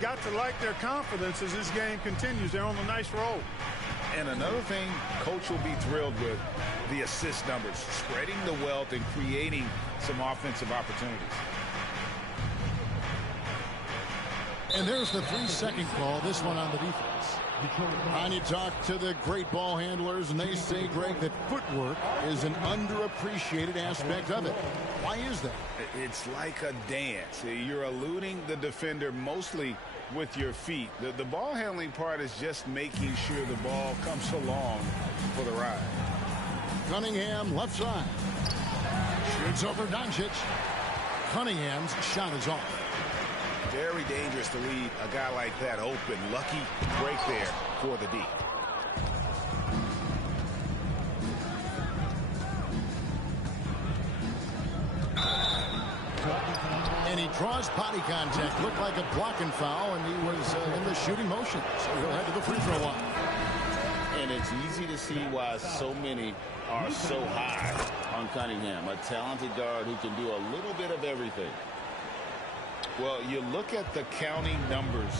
Got to like their confidence as this game continues. They're on a nice roll. And another thing Coach will be thrilled with, the assist numbers, spreading the wealth and creating some offensive opportunities. And there's the 3-second call, this one on the defense. And you talk to the great ball handlers, and they say, Greg, that footwork is an underappreciated aspect of it. Why is that? It's like a dance. You're eluding the defender mostly with your feet. The ball handling part is just making sure the ball comes along for the ride. Cunningham, left side. Shoots over Doncic. Cunningham's shot is off. Very dangerous to leave a guy like that open. Lucky break there for the D. And he draws body contact. Looked like a blocking foul, and he was in the shooting motion. So he'll head to the free throw line. And it's easy to see why so many are so high on Cunningham. A talented guard who can do a little bit of everything. Well, you look at the counting numbers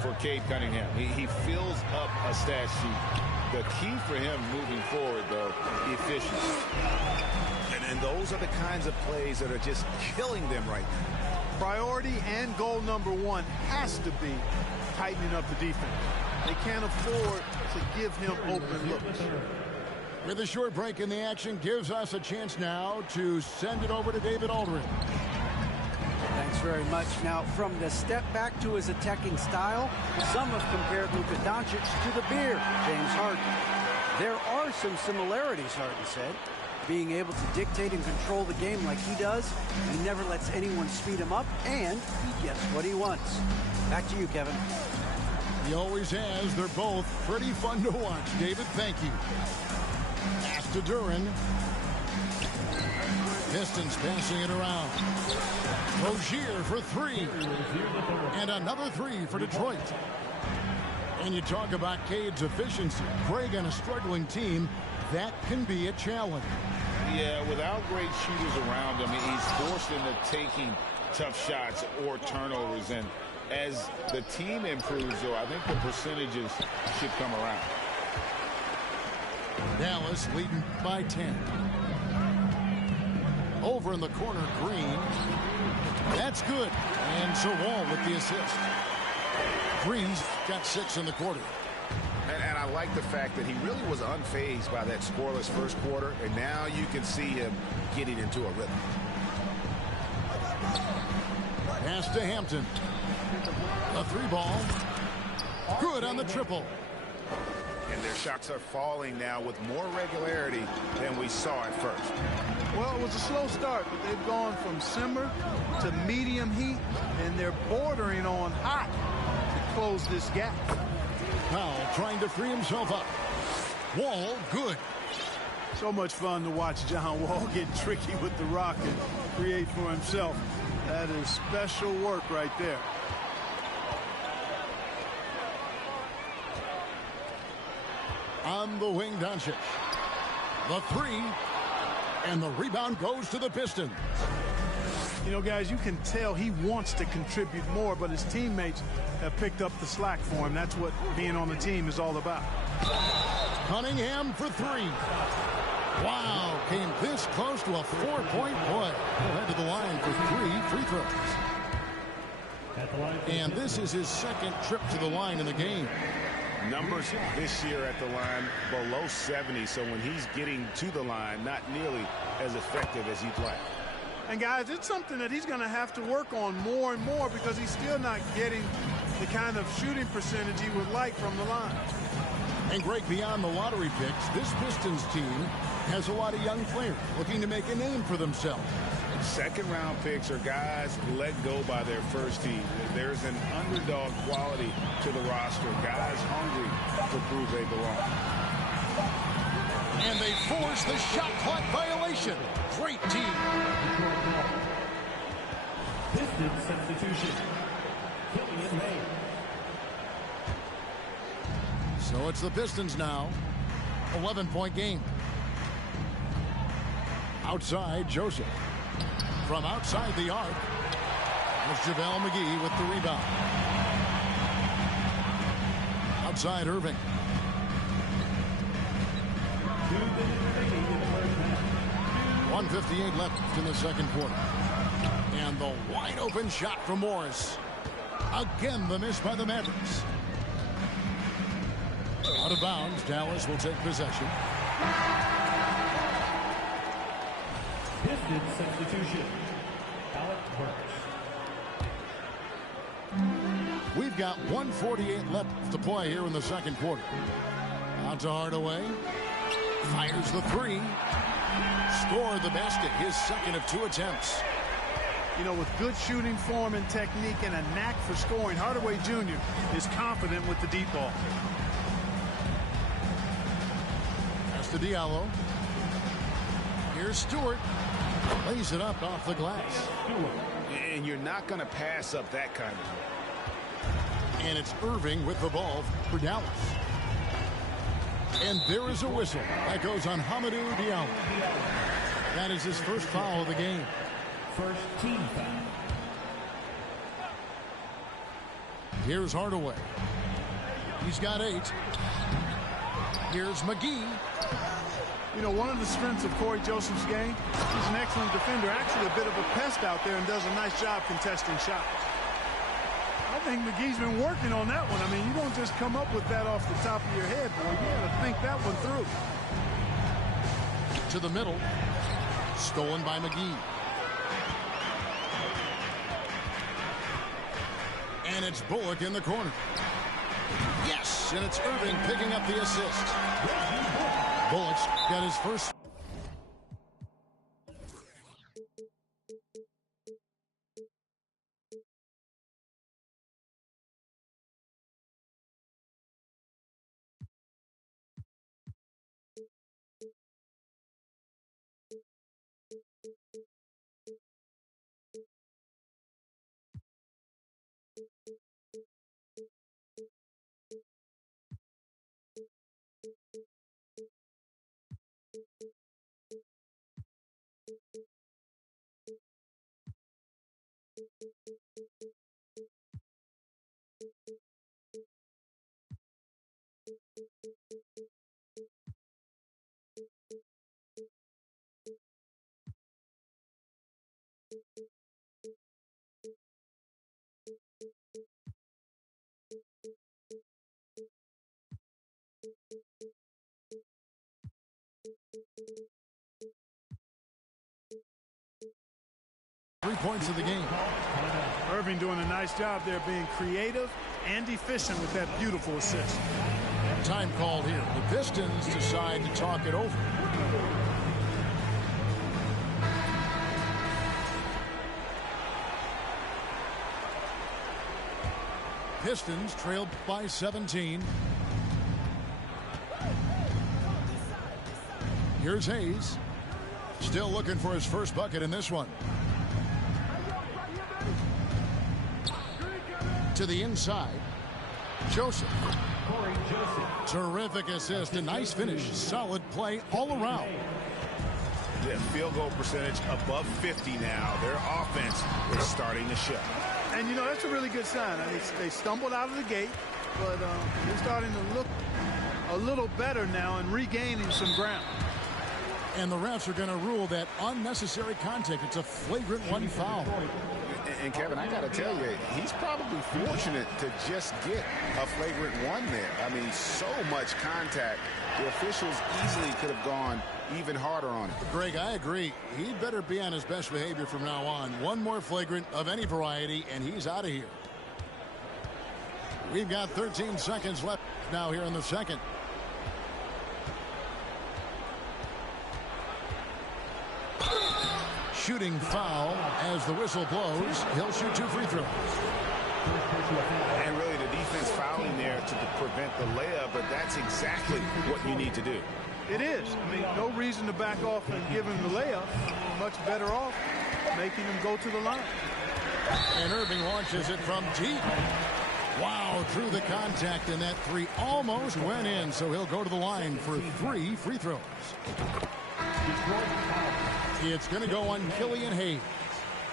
for Cade Cunningham. He fills up a stat sheet. The key for him moving forward, though, efficiency. And those are the kinds of plays that are just killing them right now. Priority and goal number one has to be tightening up the defense. They can't afford to give him open looks. With a short break in the action, gives us a chance now to send it over to David Aldridge. Thanks very much. Now, from the step back to his attacking style, some have compared Luka Doncic to the bear, James Harden. There are some similarities, Harden said. Being able to dictate and control the game like he does, he never lets anyone speed him up, and he gets what he wants. Back to you, Kevin. He always has. They're both pretty fun to watch. David, thank you. Pass to Duran. Pistons passing it around. Rozier for three. And another three for Detroit. And you talk about Cade's efficiency. Greg on a struggling team, that can be a challenge. Yeah, without great shooters around him, he's forced into taking tough shots or turnovers. And as the team improves, though, I think the percentages should come around. Dallas leading by 10. Over in the corner, Green. That's good. And so Wall with the assist. Green's got 6 in the quarter. And I like the fact that he really was unfazed by that scoreless first quarter, and now you can see him getting into a rhythm. Pass to Hampton. A 3-ball. Good on the triple. And their shots are falling now with more regularity than we saw at first. Well, it was a slow start, but they've gone from simmer to medium heat, and they're bordering on hot to close this gap. Powell trying to free himself up. Wall, good. So much fun to watch John Wall get tricky with the rock and create for himself. That is special work right there. On the wing, Doncic. The 3. And the rebound goes to the Pistons. You know, guys, you can tell he wants to contribute more, but his teammates have picked up the slack for him. That's what being on the team is all about. Cunningham for 3. Wow, came this close to a 4-point play. He'll head to the line for 3 free throws. And this is his second trip to the line in the game. Numbers this year at the line below 70, so when he's getting to the line, not nearly as effective as you'd like. And guys, it's something that he's going to have to work on more and more because he's still not getting the kind of shooting percentage he would like from the line. And Greg, beyond the lottery picks, this Pistons team has a lot of young players looking to make a name for themselves. Second-round picks are guys let go by their first team. There's an underdog quality to the roster. Guys hungry to prove they belong. And they force the shot clock violation. Great team. Pistons substitution. Killian May. So it's the Pistons now. 11-point game. Outside, Joseph. From outside the arc, was JaVale McGee with the rebound. outside Irving. 2 minutes remaining in the first half. 1:58 left in the second quarter. And the wide open shot from Morris. Again, the miss by the Mavericks. Out of bounds, Dallas will take possession. Pistons substitution. Alec Burks. We've got 1:48 left to play here in the second quarter. Out to Hardaway. Fires the three. Scored the basket, his second of 2 attempts. You know, with good shooting form and technique and a knack for scoring, Hardaway Jr. is confident with the deep ball. That's to Diallo. Here's Stewart. Lays it up off the glass. And you're not going to pass up that kind of. And it's Irving with the ball for Dallas. And there is a whistle. That goes on Hamidou Diallo. That is his first foul of the game. First team foul. Here's Hardaway. He's got 8. Here's McGee. You know, one of the strengths of Corey Joseph's game, he's an excellent defender, actually a bit of a pest out there, and does a nice job contesting shots. I think McGee's been working on that one. I mean, you don't just come up with that off the top of your head, boy. You got to think that one through. To the middle. Stolen by McGee. And it's Bullock in the corner. Yes, and it's Irving picking up the assist. Bullock's got his first. Points of the game. Irving doing a nice job there, being creative and efficient with that beautiful assist. Time called here. The Pistons decide to talk it over. Pistons trailed by 17. Here's Hayes. Still looking for his first bucket in this one. To the inside. Joseph. Corey Joseph. Terrific assist. A nice finish. Solid play all around. Yeah, field goal percentage above 50 now. Their offense is starting to show. And, you know, that's a really good sign. I mean, they stumbled out of the gate, but they're starting to look a little better now and regaining some ground. And the refs are going to rule that unnecessary contact. It's a flagrant 1 foul. And Kevin, I got to tell you, he's probably fortunate to just get a flagrant 1 there. I mean, so much contact. The officials easily could have gone even harder on it. Greg, I agree. He'd better be on his best behavior from now on. One more flagrant of any variety, and he's out of here. We've got 13 seconds left now here in the second. Shooting foul as the whistle blows. He'll shoot 2 free throws. And really the defense fouling there to prevent the layup, but that's exactly what you need to do. It is. I mean, no reason to back off and give him the layup. Much better off making him go to the line. And Irving launches it from deep. Wow, through the contact, and that 3 almost went in, so he'll go to the line for 3 free throws. It's going to go on Killian Hayes.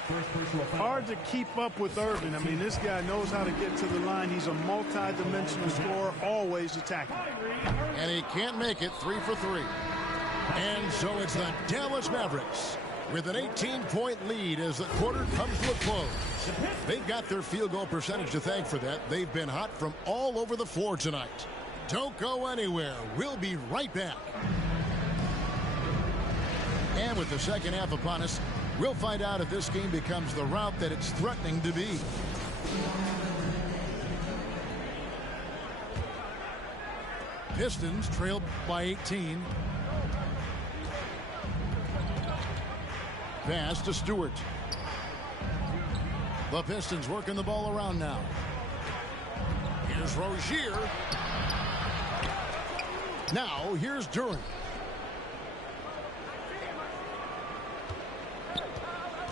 First personal foul. Hard to keep up with Irvin. I mean, this guy knows how to get to the line. He's a multi-dimensional scorer, always attacking. And he can't make it 3 for 3. And so it's the Dallas Mavericks with an 18-point lead as the quarter comes to a close. They've got their field goal percentage to thank for that. They've been hot from all over the floor tonight. Don't go anywhere. We'll be right back. And with the second half upon us, we'll find out if this game becomes the route that it's threatening to be. Pistons trailed by 18. Pass to Stewart. The Pistons working the ball around now. Here's Rozier. Now here's Duran.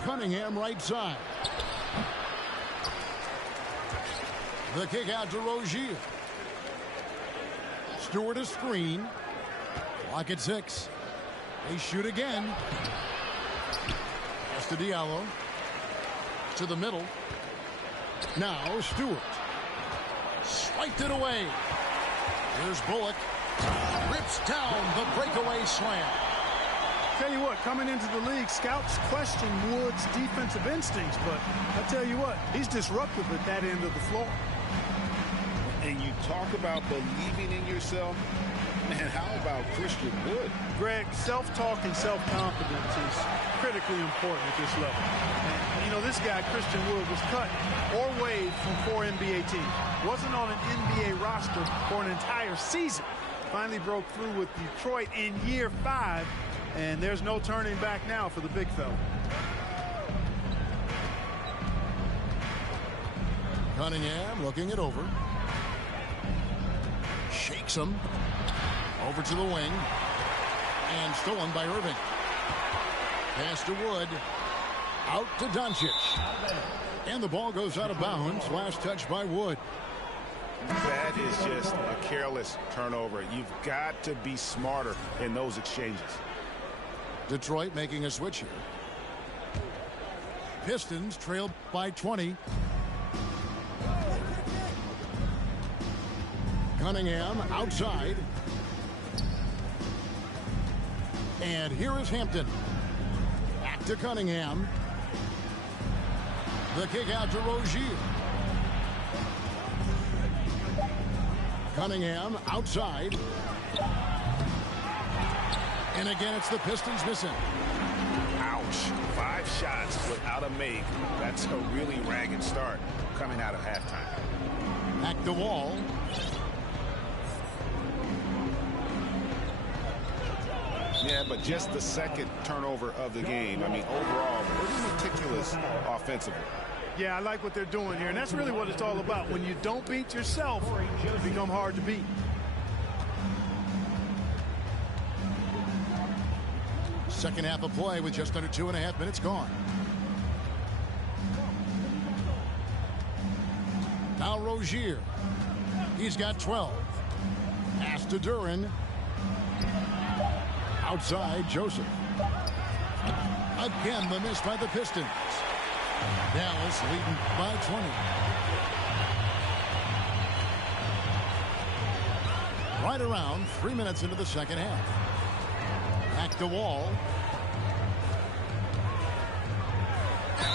Cunningham right side. The kick out to Rozier. Stewart a screen. Clock at 6. They shoot again. Pass to Diallo. To the middle. Now Stewart. Swiped it away. Here's Bullock. Rips down the breakaway slam. Tell you what, coming into the league, scouts question Wood's defensive instincts, but I tell you what, he's disruptive at that end of the floor. And you talk about believing in yourself. Man, how about Christian Wood? Greg, self-talk and self-confidence is critically important at this level. And, you know, this guy, Christian Wood, was cut or waived from 4 NBA teams. Wasn't on an NBA roster for an entire season. Finally broke through with Detroit in year 5, and there's no turning back now for the big fella. Cunningham looking it over. Shakes him. Over to the wing. And stolen by Irving. Pass to Wood. Out to Doncic. And the ball goes out of bounds. Last touch by Wood. That is just a careless turnover. You've got to be smarter in those exchanges. Detroit making a switch here. Pistons trailed by 20. Cunningham outside. And here is Hampton. Back to Cunningham. The kick out to Rozier. Cunningham outside. And again, it's the Pistons missing. Ouch. 5 shots without a make. That's a really ragged start coming out of halftime. Back the wall. Yeah, but just the second turnover of the game. I mean, overall, pretty meticulous offensively. Yeah, I like what they're doing here, and that's really what it's all about. When you don't beat yourself, you become hard to beat. Second half of play with just under 2.5 minutes gone. Now Rozier. He's got 12. Pass to Duran. Outside, Joseph. Again, the miss by the Pistons. Dallas leading by 20. Right around 3 minutes into the second half. Back the wall.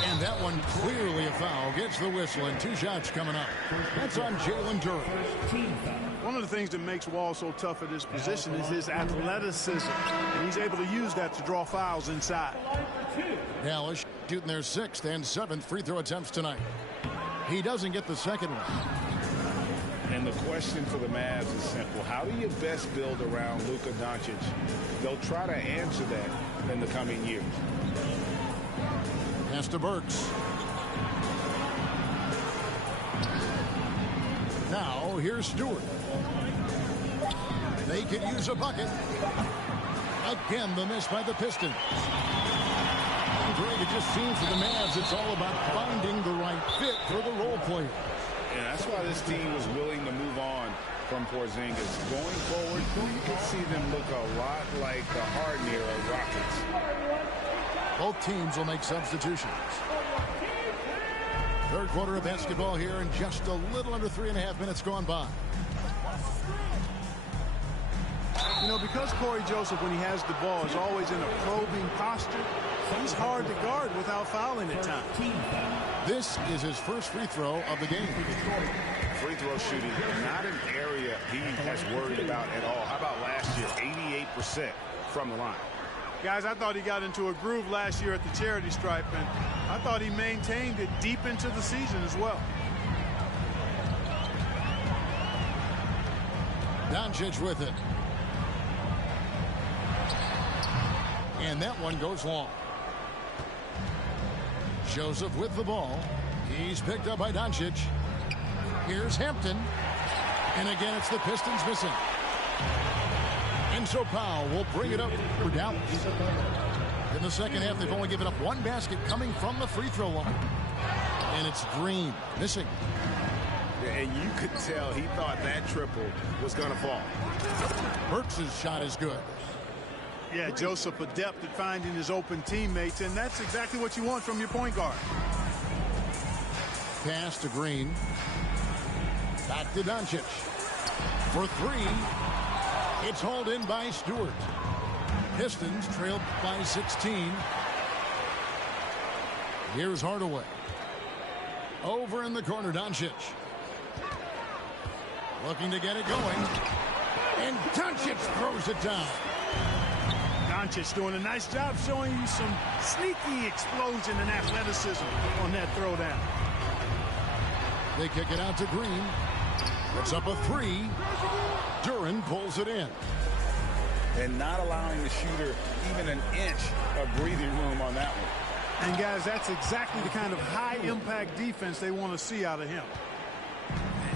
And that one clearly a foul. Gets the whistle and 2 shots coming up. That's on Jalen Duran. One of the things that makes Wall so tough at his position is his athleticism. And he's able to use that to draw fouls inside. Dallas shooting their 6th and 7th free throw attempts tonight. He doesn't get the second one. And the question for the Mavs is simple. How do you best build around Luka Doncic? They'll try to answer that in the coming years. Pass to Burks. Now here's Stewart. They could use a bucket. Again, the miss by the Pistons. Greg, it just seems for the Mavs it's all about finding the right fit for the role player. And that's why this team was willing to move on from Porzingis. Going forward, you can see them look a lot like the Harden era Rockets. Both teams will make substitutions. Third quarter of basketball here, and just a little under 3.5 minutes gone by. You know, because Corey Joseph, when he has the ball, is always in a probing posture, he's hard to guard without fouling at times. This is his first free throw of the game. Free throw shooting, not an area he has worried about at all. How about last year? 88% from the line. Guys, I thought he got into a groove last year at the charity stripe, and I thought he maintained it deep into the season as well. Doncic with it. And that one goes long. Joseph with the ball. He's picked up by Doncic. Here's Hampton. And again, it's the Pistons missing. And so Powell will bring it up for Dallas. In the second half, they've only given up one basket coming from the free throw line. And it's Green missing. And you could tell he thought that triple was going to fall. Burks' shot is good. Yeah, Joseph adept at finding his open teammates, and that's exactly what you want from your point guard. Pass to Green. Back to Doncic. For three. It's hauled in by Stewart. Pistons trailed by 16. Here's Hardaway. Over in the corner, Doncic. Looking to get it going. And Doncic throws it down. Doncic doing a nice job showing you some sneaky explosion and athleticism on that throwdown. They kick it out to Green. Puts up a three. Duran pulls it in. And not allowing the shooter even an inch of breathing room on that one. And guys, that's exactly the kind of high-impact defense they want to see out of him.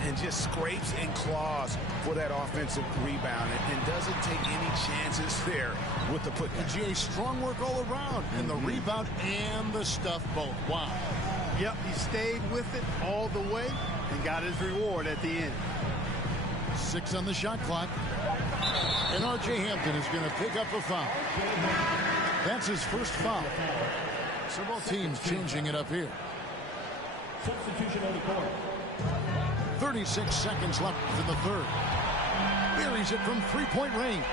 And just scrapes and claws for that offensive rebound and doesn't take any chances there with the putback. GA, strong work all around. And the rebound and the stuff both. Wow. Yep, he stayed with it all the way and got his reward at the end. 6 on the shot clock. And R.J. Hampton is going to pick up a foul. That's his first foul. Several teams changing it up here. Substitution on the court. 36 seconds left in the third. Buries it from three-point range.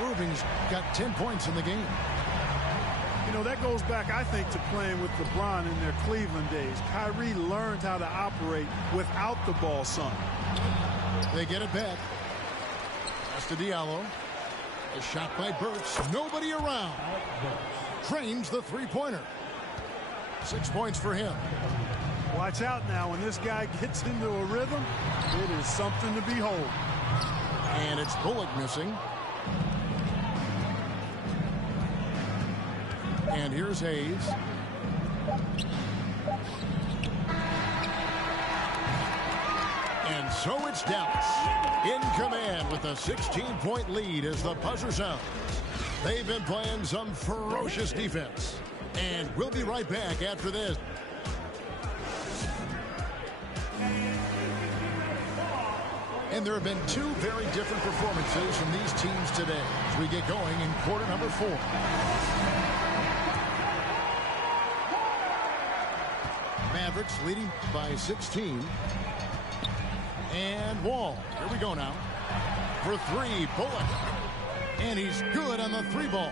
Irving's got 10 points in the game. You know, that goes back, I think, to playing with LeBron in their Cleveland days. Kyrie learned how to operate without the ball some. They get it back. Pass to Diallo. A shot by Burks. Nobody around. Trains the three-pointer. 6 points for him. Watch out now. When this guy gets into a rhythm, it is something to behold. And it's Bullock missing. And here's Hayes. And so it's Dallas in command with a 16-point lead as the buzzer sounds. They've been playing some ferocious defense. And we'll be right back after this. And there have been two very different performances from these teams today as we get going in quarter number 4. Mavericks leading by 16. And Wall. Here we go now. For three, Bullock. And he's good on the three ball.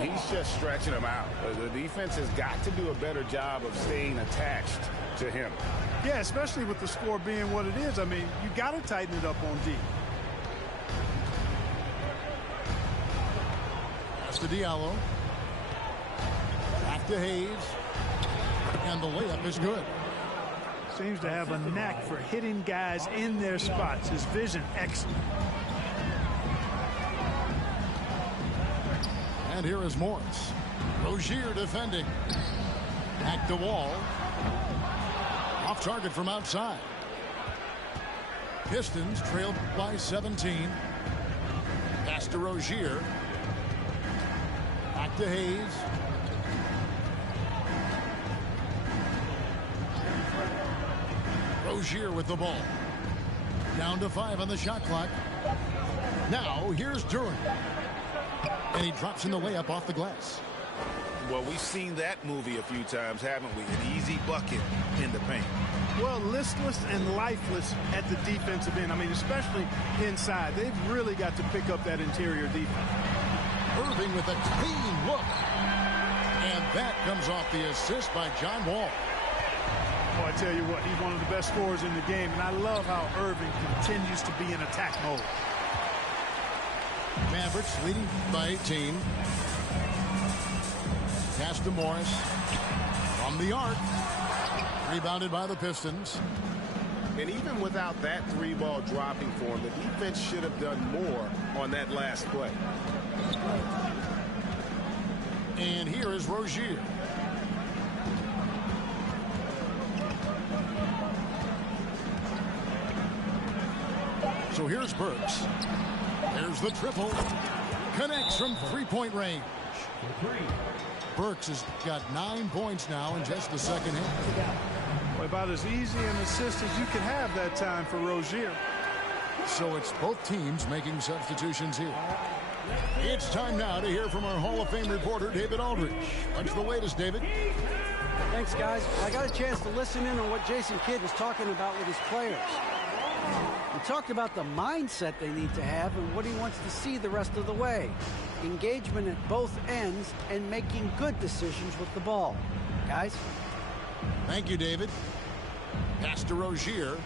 He's just stretching him out. The defense has got to do a better job of staying attached to him. Yeah, especially with the score being what it is. I mean, you got to tighten it up on D. Pass to Diallo. Back to Hayes. And the layup is good. Seems to have a knack for hitting guys in their spots. His vision, excellent. And here is Morris. Rozier defending. Back to Wall. Off target from outside. Pistons trailed by 17. Pass to Rozier. Back to Hayes. Rozier with the ball. Down to 5 on the shot clock. Now here's Duran. And he drops in the layup off the glass. Well, we've seen that movie a few times, haven't we? An easy bucket in the paint. Well, listless and lifeless at the defensive end. I mean, especially inside. They've really got to pick up that interior defense. Irving with a clean look. And that comes off the assist by John Wall. Well, I tell you what, he's one of the best scorers in the game, and I love how Irving continues to be in attack mode. Mavericks leading by 18. Pass to Morris. From the arc. Rebounded by the Pistons. And even without that three ball dropping for him, the defense should have done more on that last play. And here is Rozier. So here's Burks. There's the triple. Connects from three-point range. Burks has got 9 points now in just the second half. Well, about as easy an assist as you can have that time for Rozier. So it's both teams making substitutions here. It's time now to hear from our Hall of Fame reporter, David Aldridge. What's the latest, David? Thanks, guys. I got a chance to listen in on what Jason Kidd was talking about with his players. He talked about the mindset they need to have and what he wants to see the rest of the way. Engagement at both ends and making good decisions with the ball. Guys? Thank you, David. Pass to Rozier.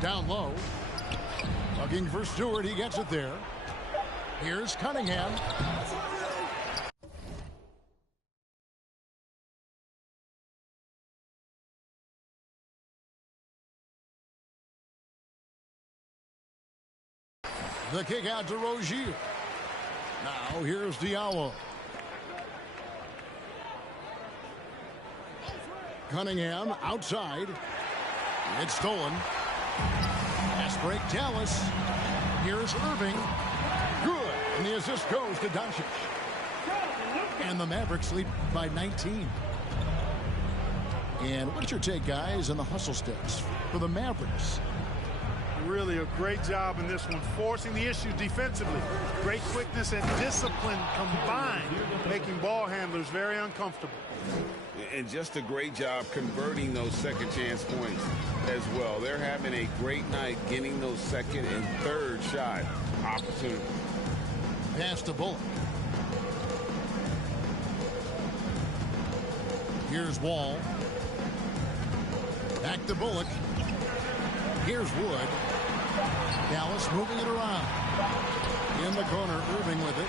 Down low. Looking for Stewart. He gets it there. Here's Cunningham. The kick out to Rozier. Now here's Diallo. Cunningham outside. It's stolen. Pass break, Dallas. Here's Irving. Good. And the assist goes to Doncic. And the Mavericks lead by 19. And what's your take, guys, on the hustle steps for the Mavericks? Really a great job in this one, forcing the issue defensively. Great quickness and discipline combined, making ball handlers very uncomfortable. And just a great job converting those second chance points as well. They're having a great night getting those second and third shot opportunities. Pass to Bullock. Here's Wall. Back to Bullock. Here's Wood. Dallas moving it around. In the corner, Irving with it.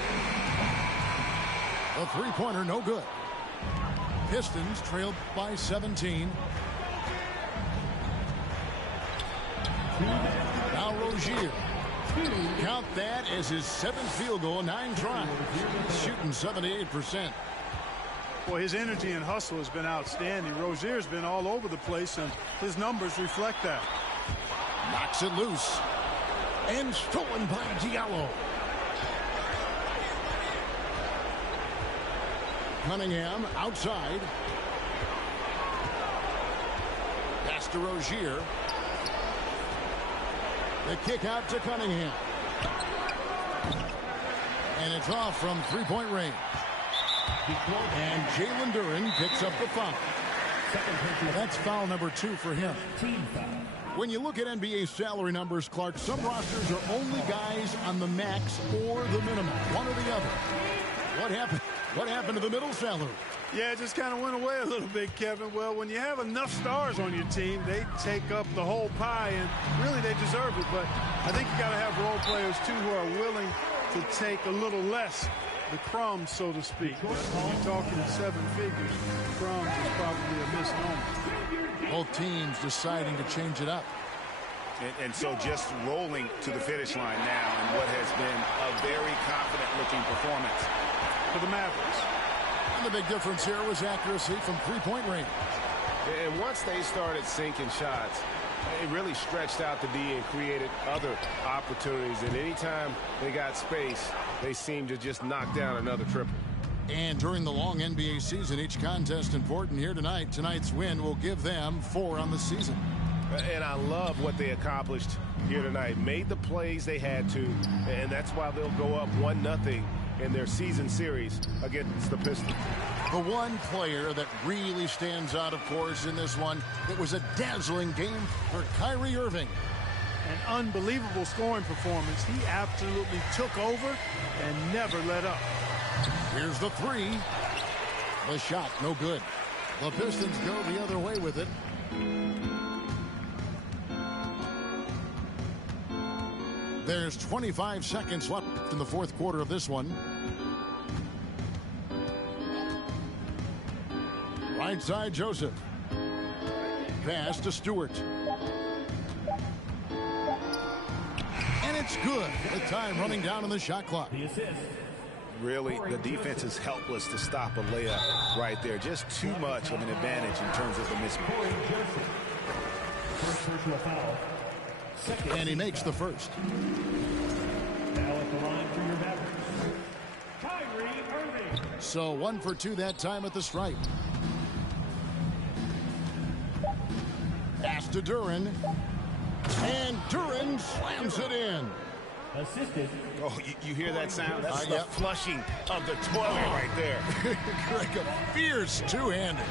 A three-pointer, no good. Pistons trailed by 17. Now Rozier. Count that as his 7th field goal, 9 tries. Shooting 78%. Well, his energy and hustle has been outstanding. Rozier's been all over the place, and his numbers reflect that. Knocks it loose. And stolen by Diallo. Cunningham outside. Pass to Rozier. The kick out to Cunningham. And it's off from three-point range. And Jalen Duren picks up the foul. That's foul number 2 for him. When you look at NBA salary numbers, Clark, some rosters are only guys on the max or the minimum, one or the other. What happened? What happened to the middle salary? Yeah, it just kind of went away a little bit, Kevin. Well, when you have enough stars on your team, they take up the whole pie, and really they deserve it. But I think you got to have role players, too, who are willing to take a little less, the crumbs, so to speak. But when you're talking 7 figures, crumbs is probably a misnomer. Both teams deciding to change it up. And so just rolling to the finish line now in what has been a very confident-looking performance For the Mavericks. And the big difference here was accuracy from three-point range. And once they started sinking shots, it really stretched out the D and created other opportunities. And anytime they got space, they seemed to just knock down another triple. And during the long NBA season, each contest important here tonight. Tonight's win will give them 4 on the season. And I love what they accomplished here tonight. Made the plays they had to, and that's why they'll go up 1-0 in their season series against the Pistons. The one player that really stands out, of course, in this one, it was a dazzling game for Kyrie Irving. An unbelievable scoring performance. He absolutely took over and never let up. Here's the three. The shot, no good. The Pistons go the other way with it. There's 25 seconds left in the fourth quarter of this one. Right side, Joseph. Pass to Stewart. And it's good with time running down on the shot clock. The assist. Really, the defense is helpless to stop a layup right there. Just too much of an advantage in terms of the mismatch. First personal foul. Second. And he makes the first. Now at the line for your Mavericks, Kyrie Irving. So 1 for 2 that time at the stripe. Pass to Duran. And Duran slams it in. Assisted. Oh, you hear that sound? That's the Yep. flushing of the toilet right there. Greg, a fierce two-handed.